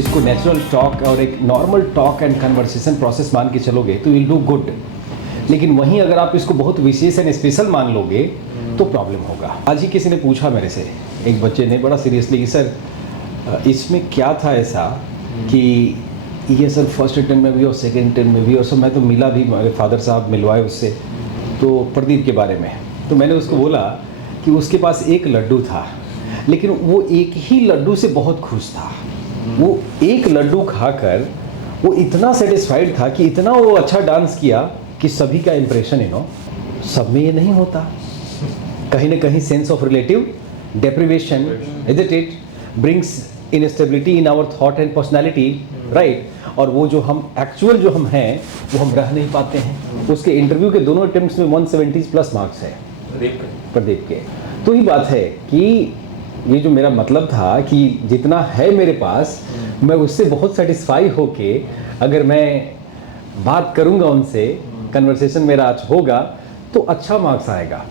इसको natural talk और एक normal talk and conversation process मान के चलोगे तो विल डू गुड। लेकिन वहीं अगर आप इसको बहुत विशेष एंड स्पेशल मान लोगे तो प्रॉब्लम होगा। आज ही किसी ने पूछा मेरे से, एक बच्चे ने बड़ा सीरियसली कि सर इसमें क्या था ऐसा कि ये सर फर्स्ट अटेम्प्ट में भी और सेकेंड अटेम्प्ट में भी, और सब मैं तो मिला भी, मेरे फादर साहब मिलवाए उससे, तो प्रदीप के बारे में। तो मैंने उसको बोला कि उसके पास एक लड्डू था, लेकिन वो एक ही लड्डू से बहुत खुश था। वो एक लड्डू खाकर वो इतना सेटिस्फाइड था कि इतना वो अच्छा डांस किया कि सभी का इम्प्रेशन सब में ये नहीं होता। कहीं ना कहीं sense of relative deprivation is it brings instability in our thought and personality, right. और वो जो हम एक्चुअल जो हम हैं वो हम रह नहीं पाते हैं। उसके इंटरव्यू के दोनों अटेम्प्ट्स में 170+ मार्क्स है प्रदीप के। तो ही बात है कि ये जो मेरा मतलब था कि जितना है मेरे पास, मैं उससे बहुत सेटिस्फाई होके अगर मैं बात करूंगा उनसे, कन्वर्सेशन मेरा आज होगा तो अच्छा मार्क्स आएगा।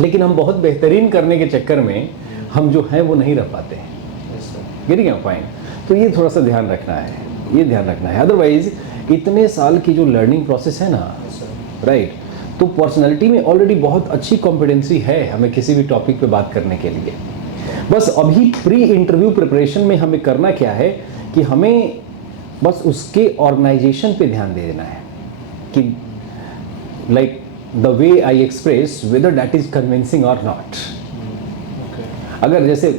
लेकिन हम बहुत बेहतरीन करने के चक्कर में हम जो हैं वो नहीं रह पाते हैं। Getting your point? तो ये थोड़ा सा ध्यान रखना है, ये ध्यान रखना है। अदरवाइज इतने साल की जो लर्निंग प्रोसेस है ना, राइट, तो पर्सनैलिटी में ऑलरेडी बहुत अच्छी कॉम्पिटेंसी है हमें किसी भी टॉपिक पे बात करने के लिए। बस अभी प्री इंटरव्यू प्रिपरेशन में हमें करना क्या है कि हमें बस उसके ऑर्गेनाइजेशन पे ध्यान दे देना है कि like the way I express whether that is convincing और नॉट। अगर जैसे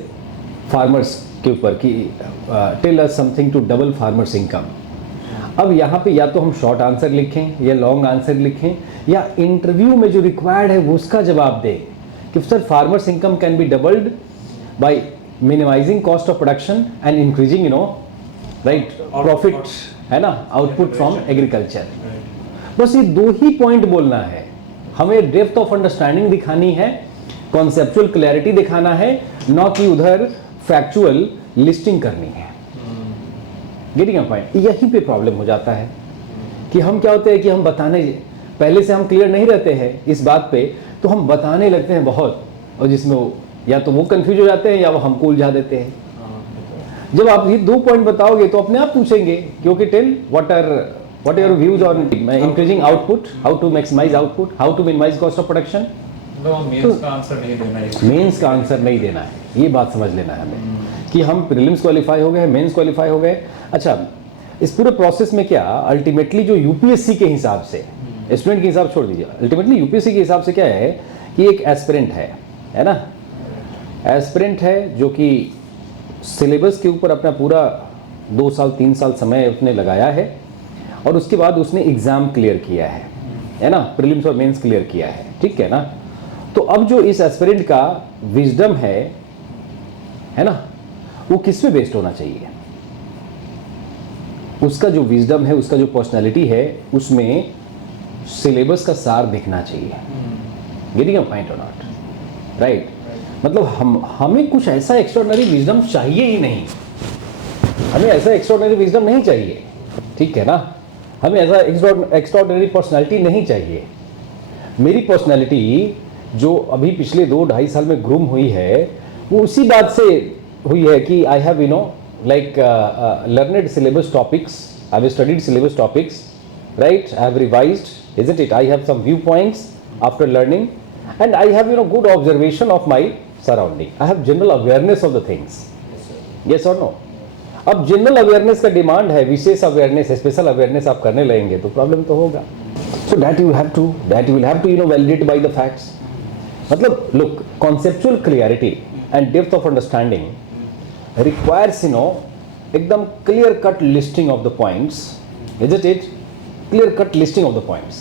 फार्मर्स के ऊपर कि tell us something to double farmers income, अब यहाँ पे या तो हम शॉर्ट आंसर लिखें या लॉन्ग आंसर लिखें, या इंटरव्यू में जो रिक्वायर्ड है वो उसका जवाब दें कि sir farmers income can be doubled by minimizing cost of production and increasing right profit, है ना, आउटपुट फ्रॉम एग्रीकल्चर। बस ये दो ही पॉइंट बोलना है हमें। डेप्थ ऑफ अंडरस्टैंडिंग दिखानी है, कॉन्सेप्चुअल क्लैरिटी दिखाना है, न कि उधर फैक्चुअल लिस्टिंग करनी है। Getting a point? यहीं पे प्रॉब्लम हो जाता है कि हम क्या होते हैं कि हम बताने, पहले से हम क्लियर नहीं रहते हैं इस बात पे, तो हम बताने लगते हैं बहुत, और जिसमें या तो वो कंफ्यूज हो जाते हैं या वो हमको उलझा देते हैं। जब आप ये दो पॉइंट बताओगे तो अपने आप पूछेंगे क्योंकि tell what are your views on increasing output, how to maximize output, how to minimize cost of production. Mains का आंसर नहीं देना है, मेंस का आंसर नहीं देना है, ये बात समझ लेना है हमें कि हम प्रीलिम्स क्वालिफाई हो गए, मेंस क्वालिफाई हो गए। अच्छा, इस पूरे प्रोसेस में क्या अल्टीमेटली जो यूपीएससी के हिसाब से, स्टूडेंट के हिसाब छोड़ दीजिए, अल्टीमेटली यूपीएससी के हिसाब से क्या है कि एक एस्पिरेंट है ना, एस्पिरेंट है जो कि सिलेबस के ऊपर अपना पूरा 2 साल 3 साल समय उसने लगाया है, और उसके बाद उसने एग्जाम क्लियर किया है ना, प्रीलिम्स और मेंस क्लियर किया है, ठीक है ना। तो अब जो इस एस्पिरेंट का विजडम है ना, वो किस पे बेस्ड होना चाहिए? उसका जो विजडम है, उसका जो पर्सनालिटी है, उसमें सिलेबस का सार दिखना चाहिए। गेटिंग अ पॉइंट और नॉट, राइट? मतलब हमें कुछ ऐसा एक्स्ट्राऑर्डिनरी विजडम चाहिए ही नहीं, हमें ऐसा एक्स्ट्राऑर्डिनरी विजडम नहीं चाहिए, ठीक है ना। हमें ऐसा एक्स्ट्राऑर्डिनरी पर्सनालिटी नहीं चाहिए। मेरी पर्सनालिटी जो अभी पिछले 2-2.5 साल में ग्रूम हुई है, वो उसी बात से हुई है कि I have like learned syllabus topics, I have studied syllabus topics, right? I have revised, isn't it? I have some viewpoints after learning, and I have good observation of my surrounding. I have general awareness of the things. Yes or no? अब general awareness का demand है, विशेष awareness, special awareness आप करने लगेंगे तो problem तो होगा। So that you will have to validate by the facts. मतलब look, conceptual clarity and depth of understanding requires एकदम clear cut listing of the points, isn't it? Clear cut listing of the points.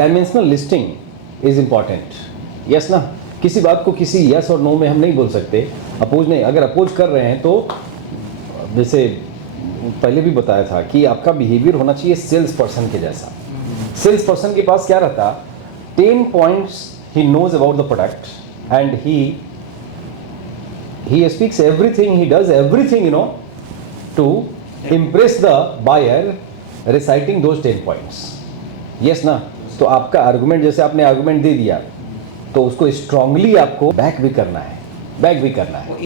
Dimensional listing is important. Yes ना? किसी बात को किसी yes और no में हम नहीं बोल सकते, अपोज नहीं। अगर अपोज कर रहे हैं तो जैसे पहले भी बताया था कि आपका बिहेवियर होना चाहिए सेल्स पर्सन के जैसा। सेल्स पर्सन के पास क्या रहता, 10 points he knows about the product and he speaks everything, he does everything to impress the buyer, reciting those 10 points. Yes ना? तो आपका आर्गुमेंट, जैसे आपने आर्गुमेंट दे दिया तो उसको स्ट्रांगली आपको बैक भी करना है।